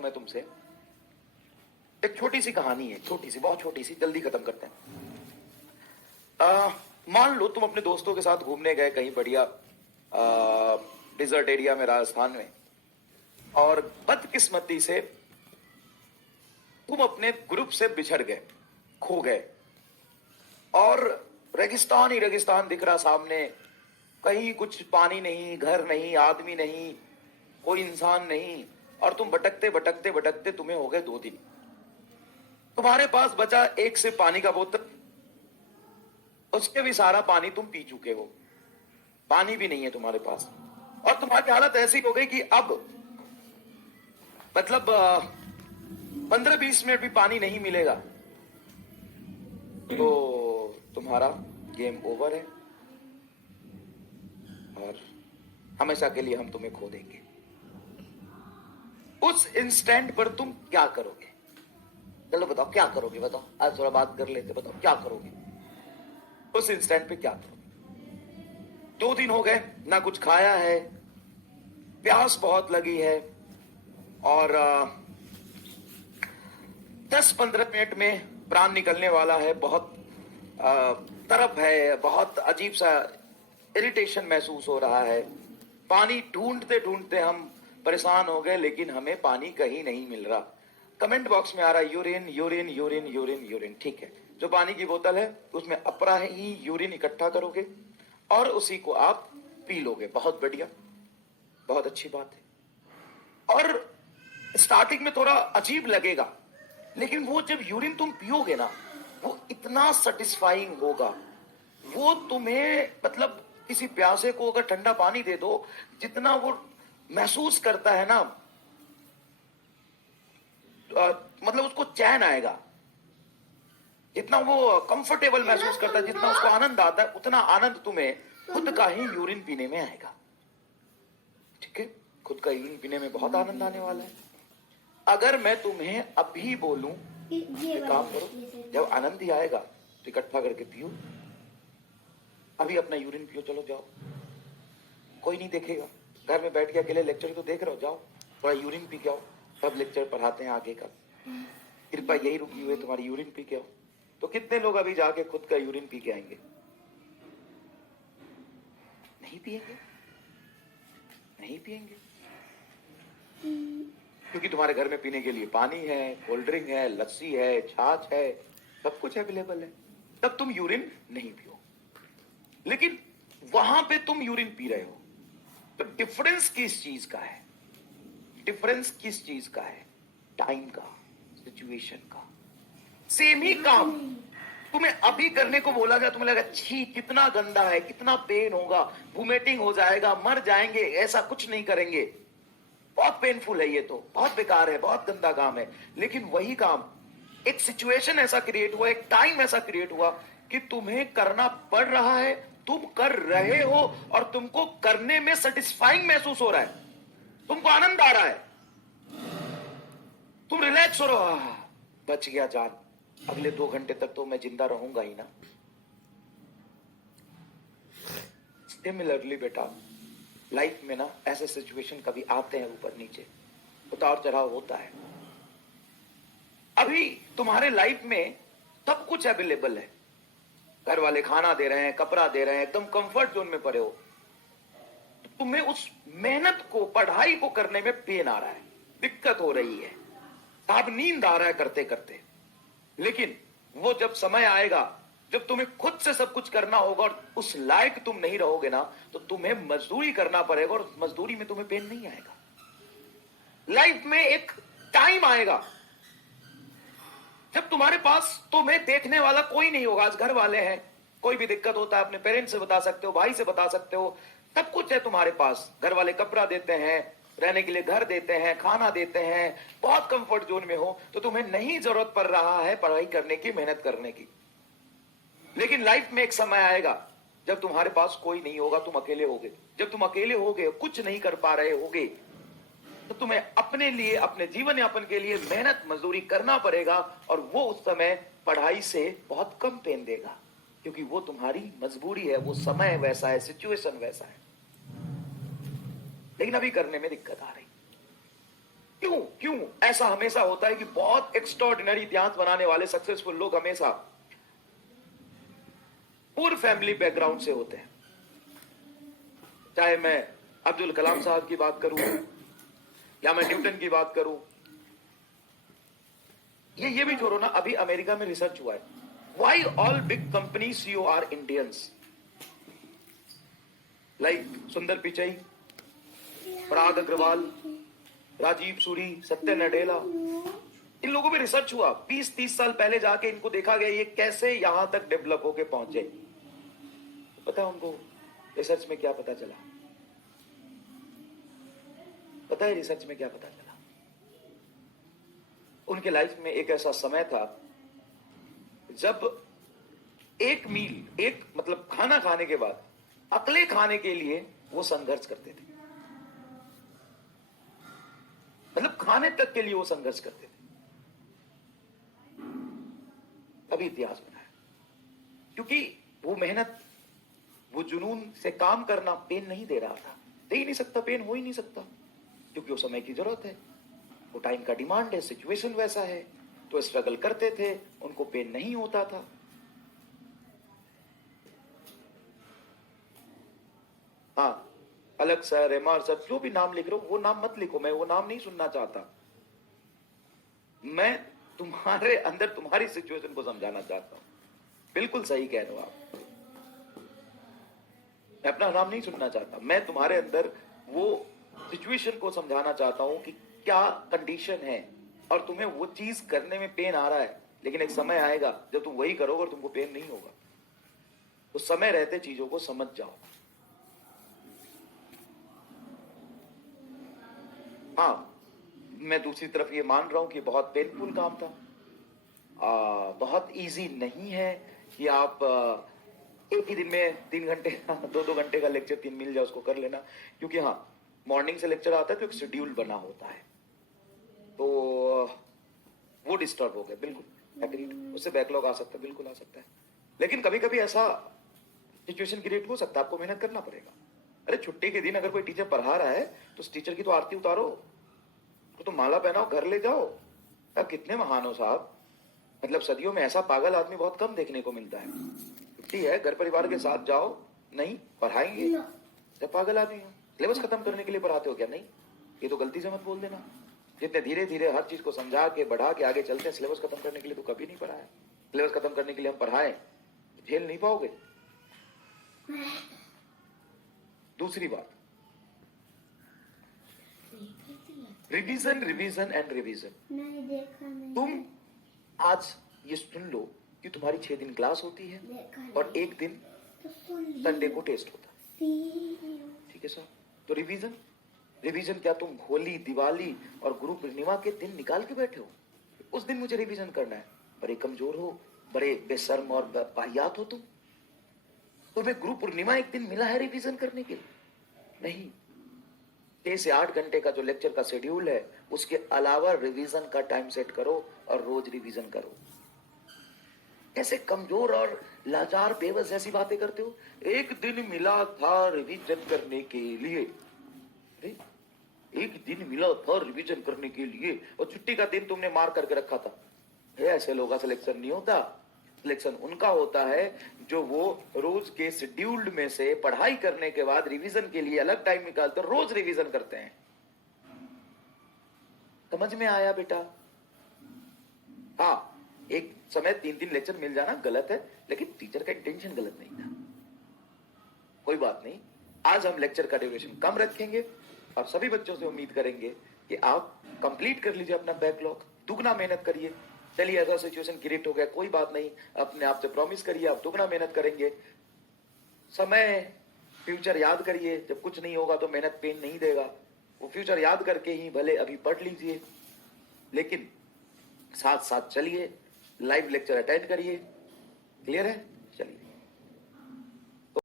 तो मैं तुमसे एक छोटी सी कहानी है, छोटी सी, बहुत छोटी सी, जल्दी खत्म करते हैं। मान लो तुम अपने दोस्तों के साथ घूमने गए कहीं बढ़िया डिजर्ट एरिया में, राजस्थान में, और बदकिस्मती से तुम अपने ग्रुप से बिछड़ गए, खो गए, और रेगिस्तान ही रेगिस्तान दिख रहा सामने, कहीं कुछ पानी नहीं, घर नहीं, आदमी नहीं, कोई इंसान नहीं, और तुम भटकते भटकते भटकते तुम्हें हो गए 2 दिन। तुम्हारे पास बचा एक से पानी का बोतल, उसके भी सारा पानी तुम पी चुके हो, पानी भी नहीं है तुम्हारे पास, और तुम्हारी हालत ऐसी हो गई कि अब मतलब 15-20 मिनट भी पानी नहीं मिलेगा तो तुम्हारा गेम ओवर है और हमेशा के लिए हम तुम्हें खो देंगे। उस इंस्टेंट पर तुम क्या करोगे? चलो बताओ क्या करोगे, बताओ, आज थोड़ा बात कर लेते, बताओ क्या करोगे उस इंस्टेंट पे, क्या करोगे? 2 दिन हो गए, ना कुछ खाया है, प्यास बहुत लगी है, और 10-15 मिनट में प्राण निकलने वाला है, बहुत तरफ है, बहुत अजीब सा इरिटेशन महसूस हो रहा है, पानी ढूंढते ढूंढते हम परेशान हो गए, लेकिन हमें पानी कहीं नहीं मिल रहा। कमेंट बॉक्स में आ रहा है urine urine urine urine urine, ठीक है, जो पानी की बोतल है उसमें अपरा ही यूरिन इकट्ठा करोगे और उसी को आप पी लोगे, बहुत बढ़िया, बहुत अच्छी बात है। और स्टार्टिंग में थोड़ा अजीब लगेगा, लेकिन वो जब यूरिन तुम पियोगे ना, वो इतना सेटिस्फाइंग होगा, वो तुम्हें, मतलब किसी प्यासे को अगर ठंडा पानी दे दो, जितना वो महसूस करता है ना, मतलब उसको चैन आएगा, जितना वो कंफर्टेबल महसूस करता है, जितना उसको आनंद आता है, उतना आनंद तुम्हें खुद का ही यूरिन पीने में आएगा। ठीक है, खुद का यूरिन पीने में बहुत आनंद आने वाला है। अगर मैं तुम्हें अभी बोलूं ये काम करो, जब आनंद ही आएगा तो इकट्ठा करके पियो, अभी अपना यूरिन पियो, चलो जाओ, कोई नहीं देखेगा, घर में बैठ के अकेले लेक्चर तो देख रहे हो, जाओ थोड़ा यूरिन पी के आओ, सब लेक्चर पढ़ाते हैं आगे का, कृपा यही रुकी हुई है तुम्हारी, यूरिन पी के आओ। तो कितने लोग अभी जाके खुद का यूरिन पी के आएंगे? नहीं पिएंगे, नहीं पिएंगे, क्योंकि तुम्हारे घर में पीने के लिए पानी है, कोल्ड ड्रिंक है, लस्सी है, छाछ है, सब कुछ अवेलेबल है, तब तुम यूरिन नहीं पियो। लेकिन वहां पे तुम यूरिन पी रहे हो, तो डिफरेंस किस चीज का है? डिफरेंस किस चीज का है? टाइम का, सिचुएशन का। सेम ही काम तुम्हें अभी करने को बोला गया, तुम्हें लगा छी कितना गंदा है, कितना पेन होगा, वोमिटिंग हो जाएगा, मर जाएंगे, ऐसा कुछ नहीं करेंगे, बहुत पेनफुल है, ये तो बहुत बेकार है, बहुत गंदा काम है। लेकिन वही काम, एक सिचुएशन ऐसा क्रिएट हुआ, एक टाइम ऐसा क्रिएट हुआ कि तुम्हें करना पड़ रहा है, तुम कर रहे हो, और तुमको करने में सेटिस्फाइंग महसूस हो रहा है, तुमको आनंद आ रहा है, तुम रिलैक्स हो रहे हो, बच गया जान, अगले 2 घंटे तक तो मैं जिंदा रहूंगा ही ना। सिमिलरली बेटा, लाइफ में ना ऐसे सिचुएशन कभी आते हैं, ऊपर नीचे उतार चढ़ाव होता है। अभी तुम्हारे लाइफ में सब कुछ अवेलेबल है, घर वाले खाना दे रहे हैं, कपड़ा दे रहे हैं, एकदम कंफर्ट जोन में पड़े हो, तो तुम्हें उस मेहनत को, पढ़ाई को करने में पेन आ रहा है, दिक्कत हो रही है, साहब नींद आ रहा है करते करते। लेकिन वो जब समय आएगा जब तुम्हें खुद से सब कुछ करना होगा और उस लायक तुम नहीं रहोगे ना, तो तुम्हें मजदूरी करना पड़ेगा, और मजदूरी में तुम्हें पेन नहीं आएगा। लाइफ में एक टाइम आएगा जब तुम्हारे पास तुम्हें देखने वाला कोई नहीं होगा। आज घर वाले हैं, कोई भी दिक्कत होता है अपने पेरेंट्स से बता सकते हो, भाई से बता सकते हो, सब कुछ है तुम्हारे पास। घर वाले कपड़ा देते हैं, रहने के लिए घर देते हैं, खाना देते हैं, बहुत कंफर्ट जोन में हो, तो तुम्हें नहीं जरूरत पड़ रहा है पढ़ाई करने की, मेहनत करने की। लेकिन लाइफ में एक समय आएगा जब तुम्हारे पास कोई नहीं होगा, तुम अकेले होगे। जब तुम अकेले होगे, कुछ नहीं कर पा रहे होगे, तो तुम्हें अपने लिए, अपने जीवन यापन के लिए मेहनत मजदूरी करना पड़ेगा, और वो उस समय पढ़ाई से बहुत कम पेन देगा, क्योंकि वो तुम्हारी मजबूरी है, वो समय वैसा है, सिचुएशन वैसा है। लेकिन अभी करने में दिक्कत आ रही। क्यों क्यों ऐसा हमेशा होता है कि बहुत एक्स्ट्राऑर्डिनरी इतिहास बनाने वाले सक्सेसफुल लोग हमेशा पूर फैमिली बैकग्राउंड से होते हैं? चाहे मैं अब्दुल कलाम साहब की बात करूं या मैं न्यूटन की बात करूं, ये भी छोड़ो ना, अभी अमेरिका में रिसर्च हुआ है, why all big company CEO R Indians, like सुंदर पिचई, पराग अग्रवाल, राजीव सूरी, सत्य नडेला। इन लोगों में रिसर्च हुआ 20-30 साल पहले जाके इनको देखा गया ये कैसे यहां तक डेवलप होके पहुंचे। पता है उनको रिसर्च में क्या पता चला? पता है रिसर्च में क्या पता चला? उनके लाइफ में एक ऐसा समय था जब एक मील, एक मतलब खाना खाने के बाद अगले खाने के लिए वो संघर्ष करते थे, मतलब खाने तक के लिए वो संघर्ष करते थे। अभी इतिहास बना है क्योंकि वो मेहनत, वो जुनून से काम करना पेन नहीं दे रहा था, दे ही नहीं सकता, पेन हो ही नहीं सकता, क्योंकि वो समय की जरूरत है, वो टाइम का डिमांड है, सिचुएशन वैसा है, तो स्ट्रगल करते थे, उनको पेन नहीं होता था। हाँ, अलग सर, एमआर सर, जो भी नाम लिख रहे हो वो नाम मत लिखो, मैं वो नाम नहीं सुनना चाहता। मैं तुम्हारे अंदर तुम्हारी सिचुएशन को समझाना चाहता हूं। बिल्कुल सही कह रहे हो आप, मैं अपना नाम नहीं सुनना चाहता, मैं तुम्हारे अंदर वो सिचुएशन को समझाना चाहता हूं कि क्या कंडीशन है और तुम्हें वो चीज करने में पेन आ रहा है, लेकिन एक समय आएगा जब तुम वही करोगे और तुमको पेन नहीं होगा। तो समय रहते चीजों को समझ जाओ। हाँ, मैं दूसरी तरफ ये मान रहा हूं कि बहुत पेनफुल काम था, बहुत इजी नहीं है कि आप एक ही दिन में 3 घंटे 2-2 घंटे का लेक्चर 3 मिल जाए उसको कर लेना, क्योंकि हाँ मॉर्निंग से लेक्चर आता है तो एक शेड्यूल बना होता है, तो वो डिस्टर्ब हो गया, बिल्कुल एग्रीड, उससे बैकलॉग आ सकता है, बिल्कुल आ सकता है, लेकिन कभी कभी ऐसा सिचुएशन क्रिएट हो सकता है, आपको मेहनत करना पड़ेगा। अरे छुट्टी के दिन अगर कोई टीचर पढ़ा रहा है तो उस टीचर की तो आरती उतारो, तो माला पहनाओ, घर ले जाओ। आप कितने महान हो साहब, मतलब सदियों में ऐसा पागल आदमी बहुत कम देखने को मिलता है। छुट्टी है, घर परिवार के साथ जाओ, नहीं पढ़ाएंगे, जब पागल आदमी हो, सिलेबस खत्म करने के लिए पढ़ाते हो क्या? नहीं, ये तो गलती से मत बोल देना। जितने धीरे धीरे हर चीज को समझा के बढ़ा के आगे चलते हैं, सिलेबस खत्म करने के लिए तो कभी नहीं पढ़ाया। सिलेबस खत्म करने के लिए हम पढ़ाएं झेल नहीं पाओगे। दूसरी बात, रिवीजन रिवीजन एंड रिवीजन। तुम आज ये सुन लो कि तुम्हारी 6 दिन क्लास होती है और एक दिन संडे को टेस्ट होता है, ठीक है सर? तो रिवीजन, रिवीजन क्या तुम होली, दिवाली और गुरु पूर्णिमा के दिन निकाल के बैठे हो? उस दिन मुझे रिवीजन करना है, बड़े कमजोर हो, बड़े बेशर्म और वाहियात हो तुम। तुम्हें गुरु पूर्णिमा एक दिन मिला है रिवीजन करने के लिए? नहीं, 6 से 8 घंटे का जो लेक्चर का शेड्यूल है उसके अलावा रिवीजन का टाइम सेट करो और रोज रिवीजन करो। ऐसे कमजोर और लाचार बेबस ऐसी बातें करते हो। एक दिन मिला था रिवीजन करने के लिए, एक दिन मिला था रिवीजन करने के लिए और छुट्टी का दिन तुमने मार करके रखा था। ऐसे लोगों का सिलेक्शन नहीं होता, सिलेक्शन उनका होता है जो वो रोज के शेड्यूल्ड में से पढ़ाई करने के बाद रिवीजन के लिए अलग टाइम निकालते रोज रिवीजन करते हैं। समझ में आया बेटा? हाँ, एक समय 3-3 लेक्चर मिल जाना गलत है, लेकिन टीचर का इंटेंशन गलत नहीं था। कोई बात नहीं, आज हम लेक्चर का ड्यूरेशन कम रखेंगे और सभी बच्चों से उम्मीद करेंगे कि आप कंप्लीट कर लीजिए अपना बैकलॉग, दुगना मेहनत करिए। चलिए अगर सिचुएशन क्रिएट हो गया कोई बात नहीं, अपने आप से प्रॉमिस करिए आप दुगना मेहनत करेंगे। समय, फ्यूचर याद करिए, जब कुछ नहीं होगा तो मेहनत पेन नहीं देगा, वो फ्यूचर याद करके ही भले अभी पढ़ लीजिए, लेकिन साथ साथ चलिए, लाइव लेक्चर अटेंड करिए। क्लियर है?